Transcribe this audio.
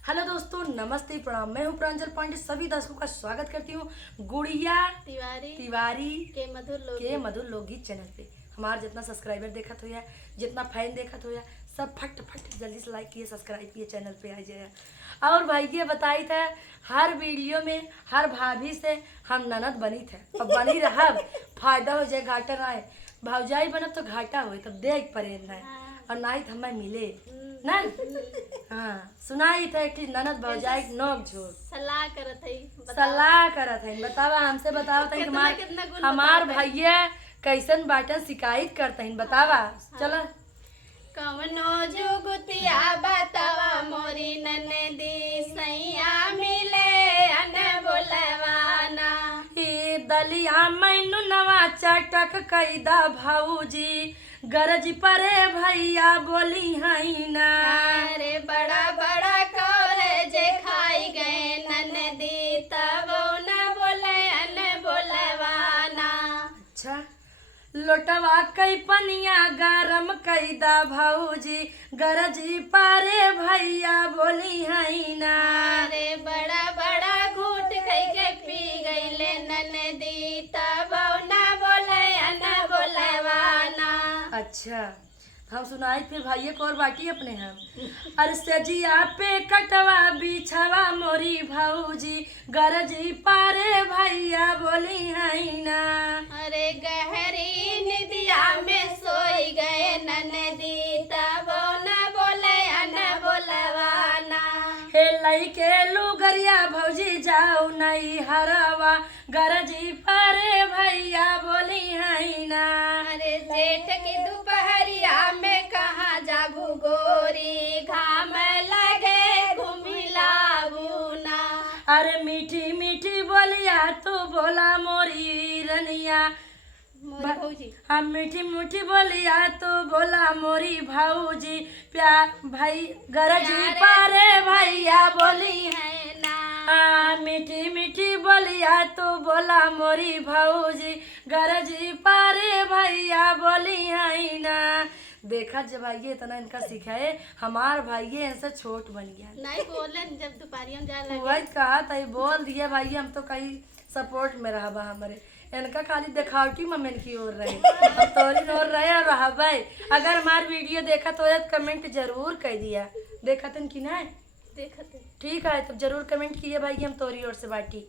Hello दोस्तों, नमस्ते, प्रणाम। मैं हूं प्रांजल पांडे। सभी दर्शकों का स्वागत करती हूं गुड़िया तिवारी के मधुर लोकगीत चैनल पे। हमारा जितना सब्सक्राइबर देखत हो या जितना फैन देखत हो या सब फट जल्दी से लाइक किए, सब्सक्राइब किए, चैनल पे आ जाए। और भाई ये बताई था हर वीडियो में हर भाभी से हम ननद बनी थे और बनी रहा। फायदा हो जाए, घाटा ना है। भौजाई बनब तो घाटा हो तब देख परे ना और ना ही हमें मिले ना। हाँ, सुनाई था कि ननद भौजाई नोक झोंक सलाह करत है। बतावा, हमसे बतावा था हमार भैया कैसन बाटन शिकायत करते हैं। बतावा। चलो कवनो जुगतिया बतावा मोरी ननदी सैया मिले अन बोलवाना। ई दलिया मैनू नवा चटक कैदा भाऊजी गरज परे भैया बोली हई ना। अरे बड़ा बड़ा कॉलेज खाई गए ननदी तब न बोले अन बोलवाना। अच्छा, लोटवा कई पनिया गरम कैदा भाऊजी गरजी पारे भैया बोली हई ना। अरे बड़ा बड़ा घूट खई के पी गईले ननदी तब न बोले अन बोलवाना। अच्छा, हम सुनाई फिर भाइये को और बाटी अपने हम। अरे सजिया पे कटवा बिछवा मोरी भाऊजी गरजी पारे भैया बोली हई ना। अरे गहरी निदिया में सोई गए ननदी तब न बोले अन बोलवाना। हे लई के लुगरिया भौजी जाओ नहीं हरवा गरजी पारे भैया बोली हई ना। अरे जेठ की दोपहरिया में कहाँ जाबू गोरी घाम लगे घुमिलाबू ना। अरे मीठी मीठी बोलिया तू बोला मोरी रनिया भौजी हम मीठी मीठी बोलिया तो बोला मोरी भाऊजी प्यार भाई गरजी पारे भैया बोली है ना। मीठी मीठी बोलिया तो बोला मोरी भाऊजी गरजी पारे भैया बोली हई ना। देखा जब भाई इतना इनका सिखाए, हमार भाई इनसे छोट बन गया। नहीं बोले जब दोपहरिया में जा लगे वही कहा था, बोल दिया भाई हम तो कहीं सपोर्ट में रहा बा हमारे। इनका खाली दिखावटी मम्मी की ओर रहे, हम तोरी ओर रहे और रहा भाई। अगर हमार वीडियो देखा तो कमेंट जरूर कर दिया। देखा कि ना? देखते ठीक है, तब जरूर कमेंट किए भाई, हम तोरी ओर से बाटी।